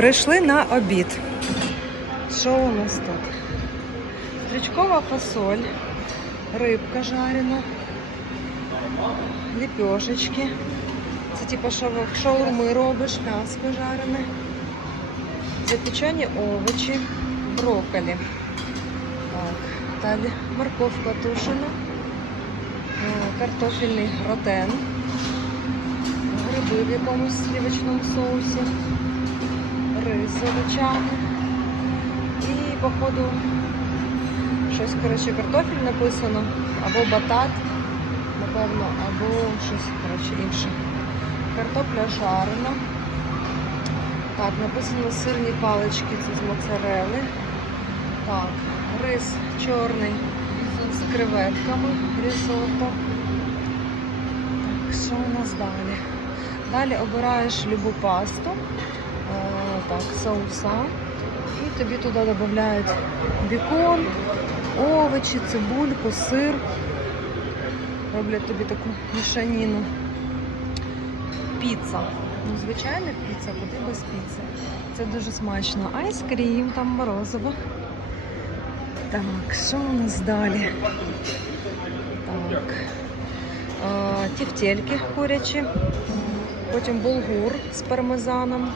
Прийшли на обід. Що у нас тут? Стрічкова фасоль, рибка жарена, ліпешечки. Це типу шау- шаурми робиш, м'ясо жарене, запечені овочі, брокколі. Так, далі морковка тушена, е, картофельний гратен, гриби в якомусь сливочному соусі, рис з. І, походу, щось, коротше, картофель написано, або батат, напевно, або щось, коротше, інше. Картопля жарена. Так, написано сирні палички, це з моцарели. Так, рис чорний з креветками, різотто. Так, що у нас далі? Далі обираєш любу пасту, так, соуса. І тобі туди додають бекон, овочі, цибульку, сир. Роблять тобі таку мішаніну. Піца. Ну, звичайна піца, куди без піци. Це дуже смачно. Айскрім, там морозиво. Так, що у нас далі? Так. А, тефтельки курячі, потім булгур з пармезаном,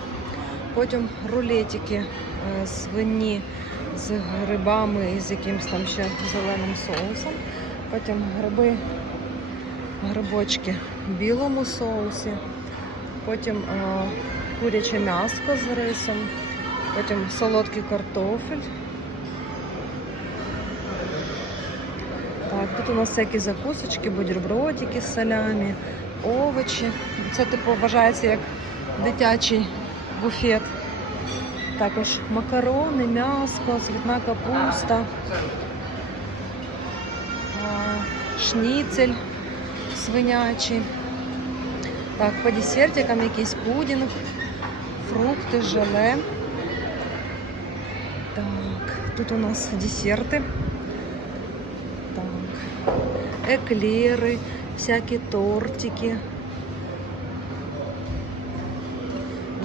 потім рулетики е, свині з грибами і з якимось там ще зеленим соусом. Потім гриби, грибочки в білому соусі, потім е, куряче м'ясо з рисом, потім солодкий картофель. Так, тут у нас всякі закусочки, бутербродики з салями, овочі. Це типу вважається як дитячий буфет. Також макарони, м'ясо, цвітна капуста, а, шніцель свинячий. Так, по десертикам якийсь пудінг, фрукти, желе. Так, тут у нас десерти. Так, еклери, всякі тортики.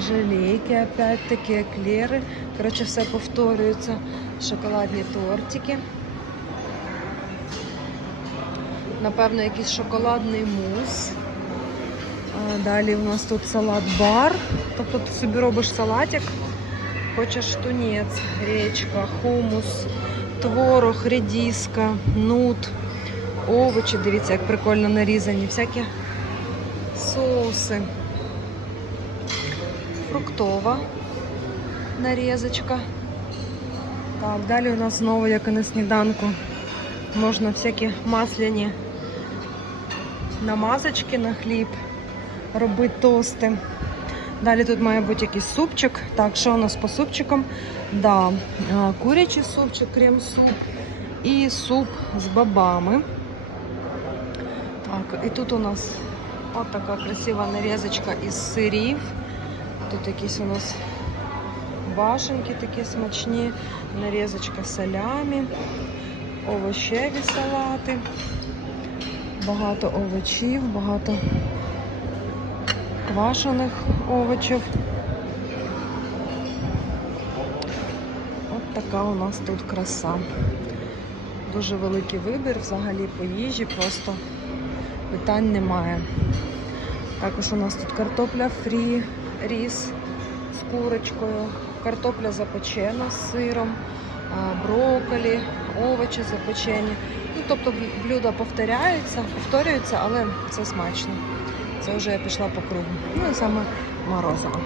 Желейки, опять-таки, еклери. Коротше, все повторюється. Шоколадні тортики. Напевно, якийсь шоколадний мус. Далі у нас тут салат-бар. Тобто ти собі робиш салатик. Хочеш тунець, речка, хумус, творог, редиска, нут, овочі. Дивіться, як прикольно нарізані, всякі соуси. Фруктова нарізочка. Так, далі у нас знову, як і на сніданку, можна всякі масляні намазочки на хліб, робити тости. Далі тут має бути якийсь супчик. Так, що у нас по супчикам? Да, курячий супчик, крем-суп і суп з бобами. Так, і тут у нас от така красива нарізочка із сирів. Тут якісь у нас башенки такі смачні, нарізочка салямі, овочеві салати, багато овочів, багато квашених овочів. От така у нас тут краса. Дуже великий вибір взагалі по їжі, просто питань немає. Також у нас тут картопля фрі, ріс з курочкою, картопля запечена з сиром, брокколі, овочі запечені. Ну, тобто блюда повторяються, повторюються, але це смачно. Це вже я пішла по кругу. Ну і саме морозиво.